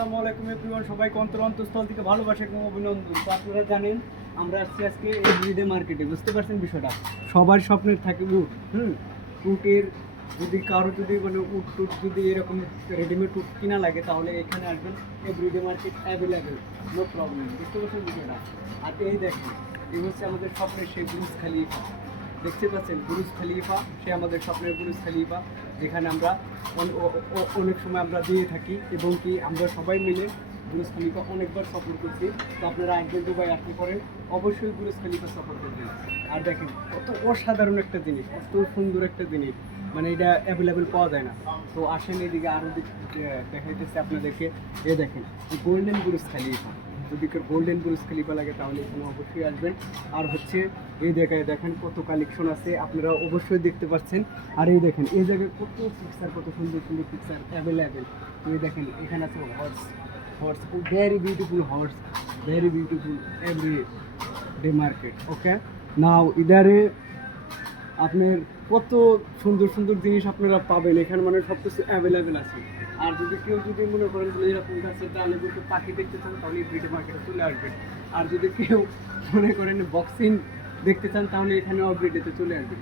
আসসালামু আলাইকুম এভরিওয়ান, সবাইকে অন্তরস্থল থেকে ভালোবাসা এবং অভিনন্দন। তো আপনারা জানেন আমরা আসছি আজকে এভরিডে মার্কেটে, বুঝতে পারছেন বিষয়টা। সবার স্বপ্নের থাকে উট। উটের যদি কারো যদি মানে উট টুট যদি এরকম রেডিমেড উট কিনা লাগে তাহলে এখানে আসবেন। Everyday market available, no problem, বুঝতে পারছেন বিষয়টা। আর এই দেখেন, এই হচ্ছে আমাদের স্বপ্নের সেই বুরুজ খলিফা। দেখতে পাচ্ছেন বুরুজ খলিফা, সে আমাদের স্বপ্নের বুরুজ খলিফা, যেখানে আমরা অনেক সময় আমরা দিয়ে থাকি এবং কি আমরা সবাই মিলে বুরুজ খলিফা অনেকবার সফর করছি। তো আপনারা একদিন দুবাই আসতে পারেন, অবশ্যই বুরুজ খলিফা সফর করবেন। আর দেখেন কত অসাধারণ একটা জিনিস, কত সুন্দর একটা জিনিস, মানে এটা অ্যাভেলেবেল পাওয়া যায় না। তো আসেন এদিকে আরও দেখাইতেছে আপনাদেরকে। এ দেখেন গোল্ডেন বুরুজ খলিফা, যদি গোল্ডেন বুরুজ খলিফা লাগে তাহলে এখানে অবশ্যই আসবেন। আর হচ্ছে এই জায়গায় দেখেন কত কালেকশন আছে, আপনারা অবশ্যই দেখতে পাচ্ছেন। আর এই দেখেন এই জায়গায় কত পিকচার, কত সুন্দর সুন্দর পিকচার অ্যাভেলেবেল। তো এই দেখেন এখানে আছে horse, horse very beautiful horse, very beautiful every day market. Okay, now ইদারে আপনার কত সুন্দর সুন্দর জিনিস আপনারা পাবেন এখানে, মানে সব কিছু অ্যাভেলেবেল আছে। আর যদি কেউ যদি মনে করেন যে এরকম কাছে তাহলে যদি পাখি দেখতে চান তাহলে ব্রিডে মার্কেটে চলে আসবেন। আর যদি কেউ মনে করেন বক্সিং দেখতে চান তাহলে এখানে ব্রিডেতে চলে আসবেন।